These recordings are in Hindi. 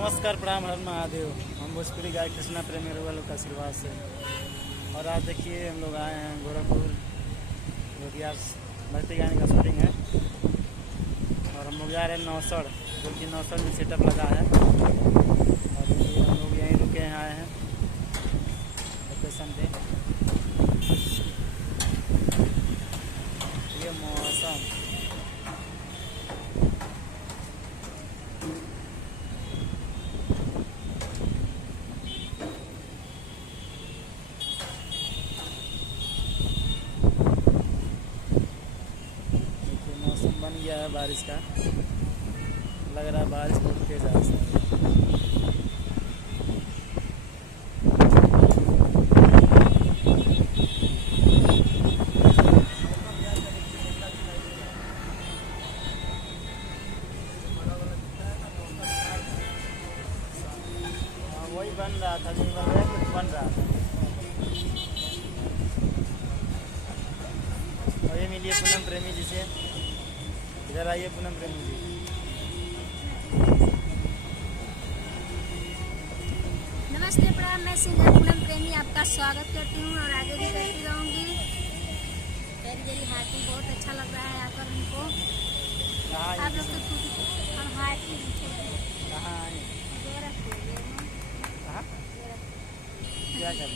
नमस्कार, प्रणाम, हर महादेव। हम भोजपुरी गायक कृष्णा प्रेमी लोग का आशीर्वाद से। और आज देखिए हम लोग आए हैं गोरखपुर, जो कि आज भक्ति गाने का शूटिंग है। और हम लोग जा रहे हैं नौसड़, जो कि नौसड़ में सेटअप लगा है। और हम लोग यहीं रुके हैं, आए हैं लोकेशन पे। ये मौसम बन गया है बारिश का। लग रहा है बारिश बहुत तेज आ रही है। वही बन रहा था, जो बन रहा था। और ये मिलिए पूनम प्रेमी जी से। इधर आइए पूनम प्रेमी जी। नमस्ते, प्रणाम। मैं सिंगर पूनम प्रेमी आपका स्वागत करती हूँ और आगे भी करती रहूँगी। मेरी हाथी बहुत अच्छा लग रहा है आकर हमको। आप लोग तो हम हाथी क्या कर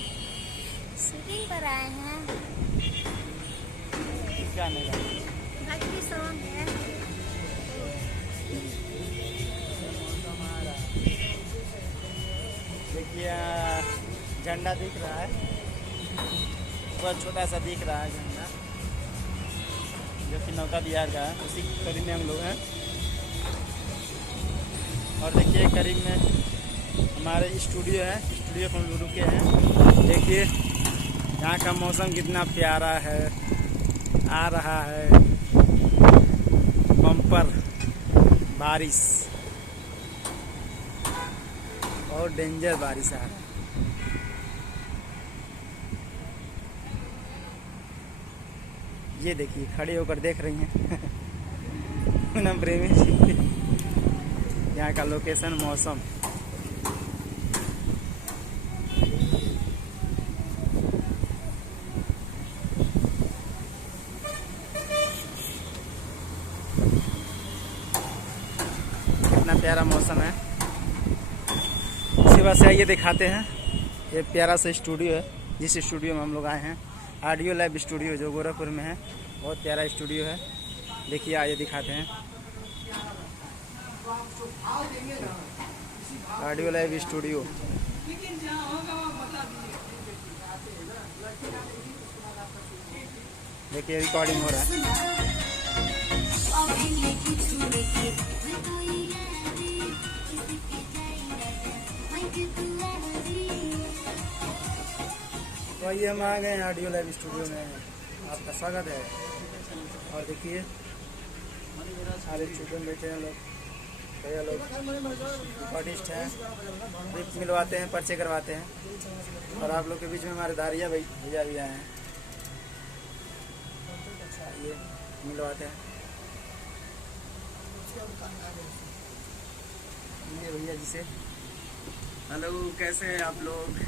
शूटिंग पर आए हैं। क्या नहीं कर भक्ति सॉन्ग है। देखिए झंडा दिख रहा है, बहुत छोटा सा दिख रहा है झंडा, जो कि नौका बिहार का है। उसी करीब में हम लोग हैं। और देखिए करीब में हमारे स्टूडियो है, स्टूडियो पर हम लोग रुके हैं। देखिए यहाँ का मौसम कितना प्यारा है। आ रहा है बम्पर बारिश, और डेंजर बारिश आ रहा है। ये देखिए खड़े होकर देख रही हैं पूनम प्रेमी जी। यहाँ का लोकेशन, मौसम। कितना प्यारा मौसम है। बस आइए दिखाते हैं। ये प्यारा सा स्टूडियो है, जिस स्टूडियो में हम लोग आए हैं। ऑडियो लैब स्टूडियो, जो गोरखपुर में है। बहुत प्यारा स्टूडियो है। देखिए आइए दिखाते हैं। Audio lab studio. देखिए रिकॉर्डिंग हो रहा है। तो आइए हम आ गए हैं ऑडियो लाइव स्टूडियो में। आपका स्वागत है। और देखिए सारे स्टूडेंट बैठे हैं लोग, भैया लोग रिकॉर्डिस्ट हैं, रिप मिलवाते हैं, पर्चे करवाते हैं। और आप लोग के बीच में हमारे दारिया भैया भी आए हैं। ये मिलवाते हैं ये भैया जी से। हेलो, कैसे हैं आप लोग?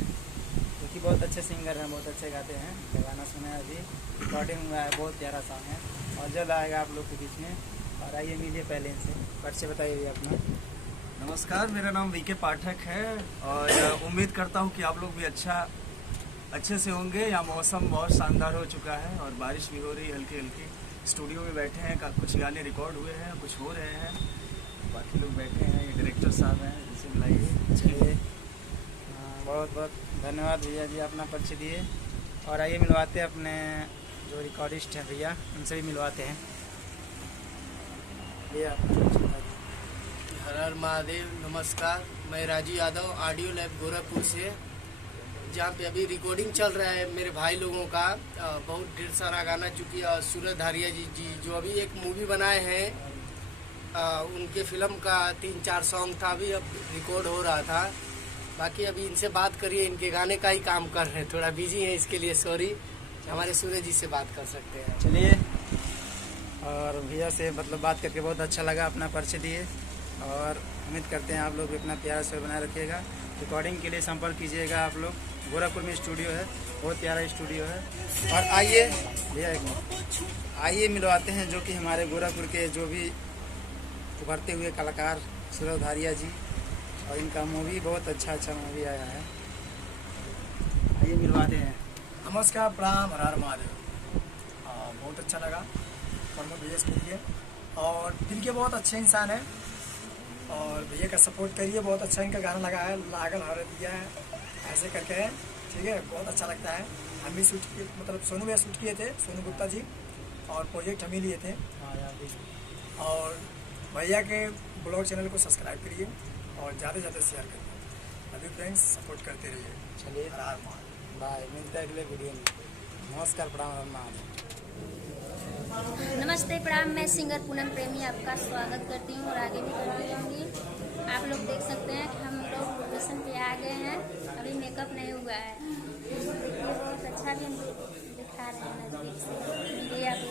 क्योंकि बहुत अच्छे सिंगर हैं, बहुत अच्छे गाते हैं। गाना सुना है, अभी रिकॉर्डिंग हुआ है, बहुत प्यारा सॉन्ग है। और जल्द आएगा आप लोग के बीच में। और आइए मिलिए पहले इनसे, परिचय बताइए अपना। नमस्कार, मेरा नाम वीके पाठक है। और उम्मीद करता हूँ कि आप लोग भी अच्छे से होंगे। यहाँ मौसम बहुत शानदार हो चुका है और बारिश भी हो रही है हल्की हल्की। स्टूडियो में बैठे हैं, कुछ गाने रिकॉर्ड हुए हैं, कुछ हो रहे हैं, बाकी लोग बैठे हैं। ये डायरेक्टर साहब हैं, इसे बुलाइए। चलिए, बहुत बहुत धन्यवाद भैया जी, अपना परिचय दिए। और आइए मिलवाते हैं अपने जो रिकॉर्डिस्ट हैं भैया, उनसे भी मिलवाते हैं। भैया हर हर महादेव। नमस्कार, मैं राजू यादव, ऑडियो लैब गोरखपुर से, जहाँ पे अभी रिकॉर्डिंग चल रहा है मेरे भाई लोगों का। बहुत ढेर सारा गाना, चूँकि सूरज धारिया जी जो अभी एक मूवी बनाए हैं, उनके फिल्म का 3-4 सॉन्ग था, अभी अब रिकॉर्ड हो रहा था। बाकी अभी इनसे बात करिए, इनके गाने का ही काम कर रहे हैं, थोड़ा बिजी हैं, इसके लिए सॉरी। हमारे सूरज जी से बात कर सकते हैं। चलिए, और भैया से मतलब बात करके बहुत अच्छा लगा, अपना परिचय दिए। और उम्मीद करते हैं आप लोग भी अपना प्यार से बनाए रखिएगा। रिकॉर्डिंग के लिए संपर्क कीजिएगा आप लोग। गोरखपुर में स्टूडियो है, बहुत प्यारा स्टूडियो है। और आइए भैया एक मिनट, आइए मिलवाते हैं जो कि हमारे गोरखपुर के जो भी उभरते हुए कलाकार सूरज धारिया जी, और इनका मूवी बहुत अच्छा मूवी आया है। आइए मिलवाते हैं। नमस्कार, प्रणाम, हर हर महादेव। बहुत अच्छा लगा प्रमोद भैया के लिए, और दिल के बहुत अच्छे इंसान है, और भैया का सपोर्ट करिए। बहुत अच्छा इनका गाना लगा है, लागल हर दिया है ऐसे करके है, ठीक है, बहुत अच्छा लगता है। हम भी शूट किए, मतलब सोनू भैया शूट किए थे, सोनू गुप्ता जी, और प्रोजेक्ट हम ही लिए थे। और भैया के ब्लॉग चैनल को सब्सक्राइब करिए और ज़्यादा से ज़्यादा शेयर करिए। अभी फ्रेंड्स सपोर्ट करते रहिए। चलिए हर हर महादेव। बाय, मिलते हैं अगले वीडियो में। नमस्कार, प्रणाम, महादेव। नमस्ते प्रणाम, मैं सिंगर पूनम प्रेमी आपका स्वागत करती हूँ और आगे भी करती रहूँगी। आप लोग देख सकते हैं कि हम लोग लोकेशन पे आ गए हैं, अभी मेकअप नहीं हुआ है। देखिए बहुत अच्छा भी हम दिखा रहे हैं नज़दीक से, मीडिया पे।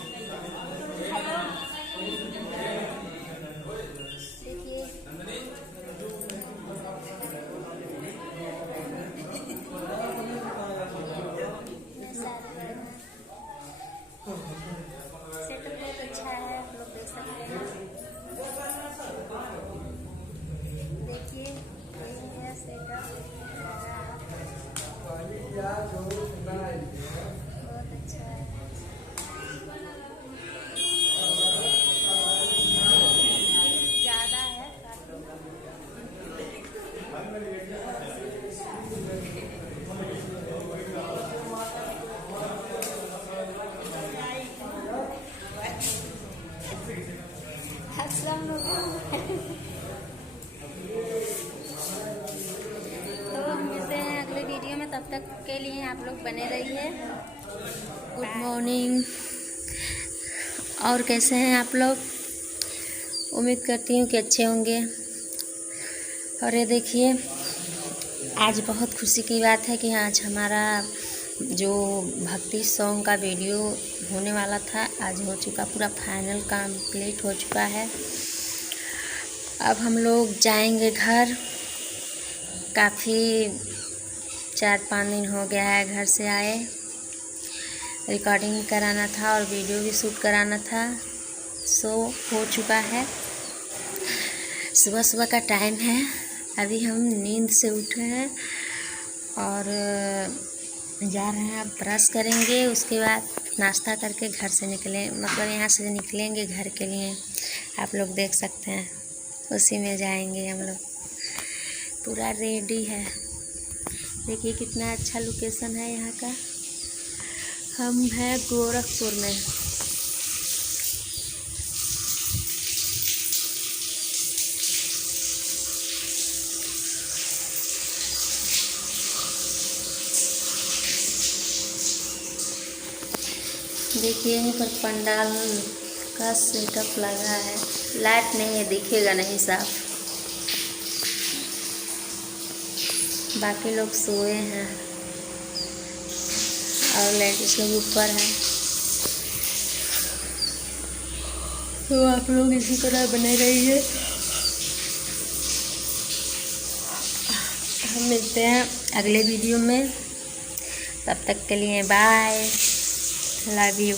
सेटअप बहुत अच्छा है, आप लोग देख सकते हैं। देखिए यही है सेटअप, बहुत अच्छा है। ज़्यादा है, काट लो। तो हम मिलते हैं अगले वीडियो में, तब तक के लिए आप लोग बने रहिए। गुड मॉर्निंग, और कैसे हैं आप लोग? उम्मीद करती हूँ कि अच्छे होंगे। और ये देखिए, आज बहुत खुशी की बात है कि आज हमारा जो भक्ति सॉन्ग का वीडियो होने वाला था, आज हो चुका, पूरा फाइनल कंप्लीट हो चुका है। अब हम लोग जाएंगे घर। काफ़ी 4-5 दिन हो गया है घर से आए। रिकॉर्डिंग कराना था और वीडियो भी शूट कराना था, सो हो चुका है। सुबह सुबह का टाइम है, अभी हम नींद से उठे हैं और जा रहे हैं। अब ब्रश करेंगे, उसके बाद नाश्ता करके घर से निकले, मतलब यहाँ से निकलेंगे घर के लिए। आप लोग देख सकते हैं, उसी में जाएंगे हम लोग। पूरा रेडी है, देखिए कितना अच्छा लोकेशन है यहाँ का। हम हैं गोरखपुर में। देखिए यहाँ पर पंडाल का सेटअप लगा है, लाइट नहीं है, दिखेगा नहीं साफ। बाकी लोग सोए हैं और लेडीज लोग ऊपर हैं। तो आप लोग इसी तरह बने रहिए। हम मिलते हैं अगले वीडियो में, तब तक के लिए बाय, लव यू।